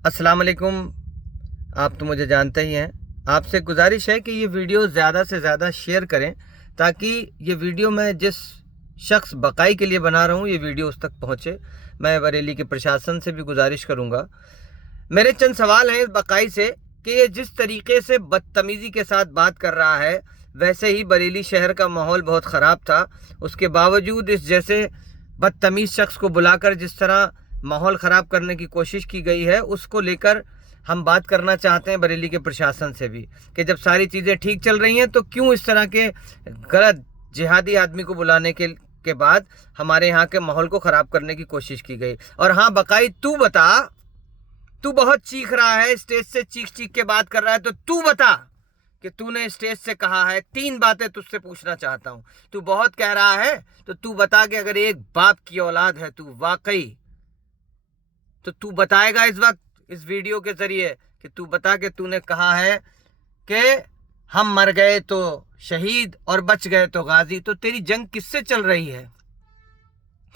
अस्सलाम वालेकुम। आप तो मुझे जानते ही हैं। आपसे गुजारिश है कि ये वीडियो ज़्यादा से ज़्यादा शेयर करें ताकि ये वीडियो मैं जिस शख्स बकाई के लिए बना रहा हूँ ये वीडियो उस तक पहुँचे। मैं बरेली के प्रशासन से भी गुजारिश करूँगा। मेरे चंद सवाल हैं इस बकाई से कि ये जिस तरीके से बदतमीज़ी के साथ बात कर रहा है, वैसे ही बरेली शहर का माहौल बहुत ख़राब था। उसके बावजूद इस जैसे बदतमीज़ शख्स को बुलाकर जिस तरह माहौल ख़राब करने की कोशिश की गई है, उसको लेकर हम बात करना चाहते हैं बरेली के प्रशासन से भी कि जब सारी चीज़ें ठीक चल रही हैं तो क्यों इस तरह के गलत जिहादी आदमी को बुलाने के बाद हमारे यहाँ के माहौल को ख़राब करने की कोशिश की गई। और हाँ बकाई, तू बता, तू बहुत चीख रहा है, स्टेज से चीख चीख के बात कर रहा है, तो तू बता कि तूने स्टेज से कहा है। 3 बातें तुझसे पूछना चाहता हूँ। तू बहुत कह रहा है तो तू बता कि अगर एक बाप की औलाद है तू वाकई, तो तू बताएगा इस वक्त इस वीडियो के जरिए कि तू बता कि तूने कहा है कि हम मर गए तो शहीद और बच गए तो गाजी। तो तेरी जंग किससे चल रही है?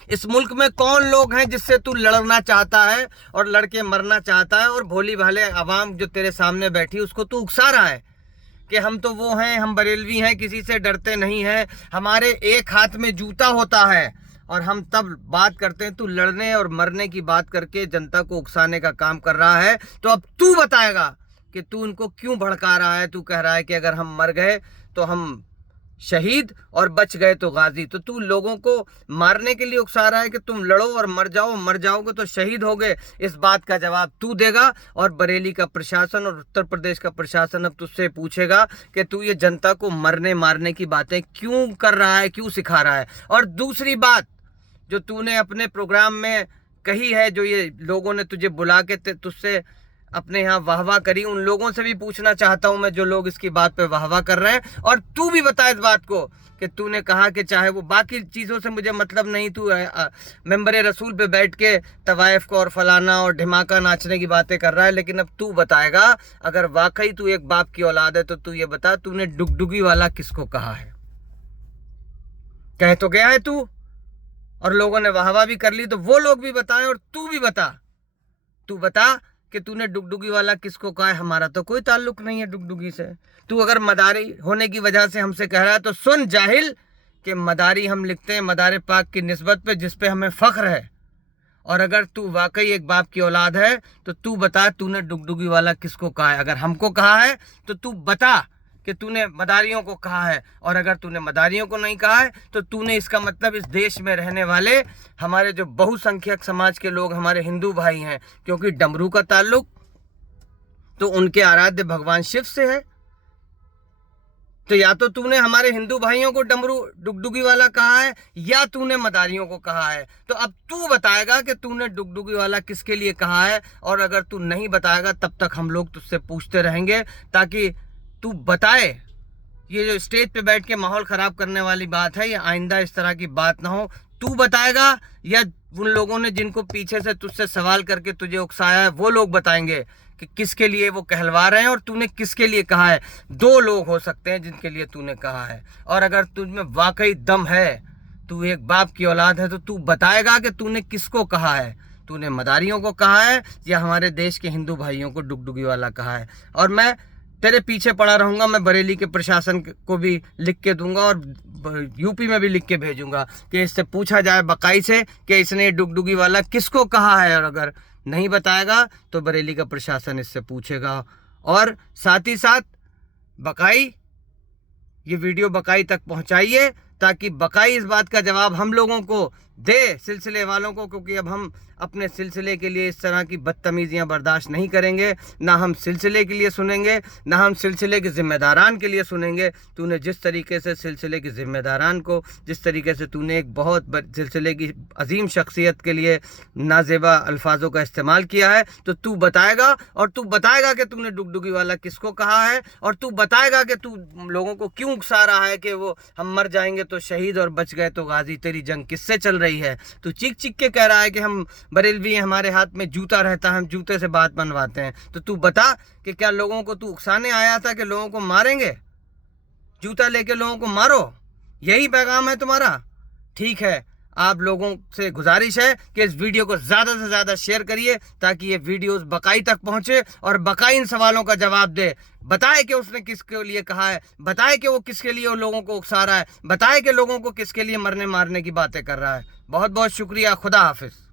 इस मुल्क में कौन लोग हैं जिससे तू लड़ना चाहता है और लड़के मरना चाहता है, और भोली भाले आवाम जो तेरे सामने बैठी उसको तू उकसा रहा है कि हम तो वो हैं, हम बरेलवी हैं, किसी से डरते नहीं हैं, हमारे एक हाथ में जूता होता है और हम तब बात करते हैं। तू लड़ने और मरने की बात करके जनता को उकसाने का काम कर रहा है। तो अब तू बताएगा कि तू उनको क्यों भड़का रहा है। तू कह रहा है कि अगर हम मर गए तो हम शहीद और बच गए तो गाजी। तो तू लोगों को मारने के लिए उकसा रहा है कि तुम लड़ो और मर जाओ, मर जाओगे तो शहीद होगे। इस बात का जवाब तू देगा और बरेली का प्रशासन और उत्तर प्रदेश का प्रशासन अब तुझसे पूछेगा कि तू ये जनता को मरने मारने की बातें क्यों कर रहा है, क्यों सिखा रहा है। और दूसरी बात जो तूने अपने प्रोग्राम में कही है, जो ये लोगों ने तुझे बुला के तुझसे अपने यहाँ वाहवाह करी, उन लोगों से भी पूछना चाहता हूं मैं जो लोग इसकी बात पे वाहवाह कर रहे हैं। और तू भी बता इस बात को कि तूने कहा कि चाहे वो बाकी चीज़ों से मुझे मतलब नहीं, तू मेंबर रसूल पे बैठ के तवाइफ को और फलाना और ढिमाका नाचने की बातें कर रहा है, लेकिन अब तू बताएगा अगर वाकई तू एक बाप की औलाद है तो तू ये बता तूने डुगडुगी वाला किसको कहा है। कह तो गया है तू और लोगों ने वाहवाह भी कर ली, तो वो लोग भी बताएं और तू भी बता। तू बता कि तूने डुगडुगी वाला किसको कहा है। हमारा तो कोई ताल्लुक नहीं है डुगडुगी से। तू अगर मदारी होने की वजह से हमसे कह रहा है तो सुन जाहिल कि मदारी हम लिखते हैं मदार पाक की निस्बत पे, जिस पे हमें फख्र है। और अगर तू वाकई एक बाप की औलाद है तो तू बता तूने डुगडुगी वाला किसको कहा है। अगर हमको कहा है तो तू बता कि तूने मदारियों को कहा है, और अगर तूने मदारियों को नहीं कहा है तो तूने इसका मतलब इस देश में रहने वाले हमारे जो बहुसंख्यक समाज के लोग हमारे हिंदू भाई हैं, क्योंकि डमरू का ताल्लुक तो उनके आराध्य भगवान शिव से है, तो या तो तूने हमारे हिंदू भाइयों को डमरू डुगडुगी वाला कहा है या तूने मदारियों को कहा है। तो अब तू बताएगा कि तूने डुगडुगी वाला किसके लिए कहा है, और अगर तू नहीं बताएगा तब तक हम लोग तुझसे पूछते रहेंगे ताकि तू बताए। ये जो स्टेज पे बैठ के माहौल खराब करने वाली बात है, ये आइंदा इस तरह की बात ना हो। तू बताएगा या उन लोगों ने जिनको पीछे से तुझसे सवाल करके तुझे उकसाया है वो लोग बताएंगे कि किसके लिए वो कहलवा रहे हैं और तूने किसके लिए कहा है। 2 लोग हो सकते हैं जिनके लिए तूने कहा है, और अगर तुझमें वाकई दम है, तू एक बाप की औलाद है, तो तू बताएगा कि तूने किसको कहा है। तूने मदारियों को कहा है या हमारे देश के हिंदू भाइयों को डुगडुगी वाला कहा है। और मैं तेरे पीछे पड़ा रहूंगा। मैं बरेली के प्रशासन को भी लिख के दूंगा और यूपी में भी लिख के भेजूंगा कि इससे पूछा जाए बकाई से कि इसने डुगडुगी वाला किसको कहा है, और अगर नहीं बताएगा तो बरेली का प्रशासन इससे पूछेगा। और साथ ही साथ बकाई, ये वीडियो बकाई तक पहुंचाइए ताकि बकाई इस बात का जवाब हम लोगों को दे, सिलसिले वालों को, क्योंकि अब हम अपने सिलसिले के लिए इस तरह की बदतमीजियां बर्दाश्त नहीं करेंगे। ना हम सिलसिले के लिए सुनेंगे, ना हम सिलसिले के ज़िम्मेदारान के लिए सुनेंगे। तूने जिस तरीके से सिलसिले के ज़िम्मेदारान को, जिस तरीके से तूने एक बहुत सिलसिले की अजीम शख्सियत के लिए नाजेबा अल्फाजों का इस्तेमाल किया है, तो तू बताएगा। और तू बताएगा कि तूने डुगडुगी वाला किसको कहा है, और तू बताएगा कि तू लोगों को क्यों उकसा रहा है कि वो हम मर जाएंगे तो शहीद और बच गए तो गाजी। तेरी जंग किससे चल रही है? तू चीख चीख के कह रहा है कि हम बरेलवी हैं, हमारे हाथ में जूता रहता है, हम जूते से बात बनवाते हैं। तो तू बता कि क्या लोगों को तू उकसाने आया था कि लोगों को मारेंगे, जूता लेके लोगों को मारो, यही पैगाम है तुम्हारा? ठीक है, आप लोगों से गुजारिश है कि इस वीडियो को ज़्यादा से ज़्यादा शेयर करिए ताकि ये वीडियोस बकाई तक पहुंचे और बकाई इन सवालों का जवाब दे। बताए कि उसने किसके लिए कहा है, बताए कि वो किसके लिए उन लोगों को उकसा रहा है, बताए कि लोगों को किसके लिए मरने मारने की बातें कर रहा है। बहुत बहुत शुक्रिया। खुदा हाफिज़।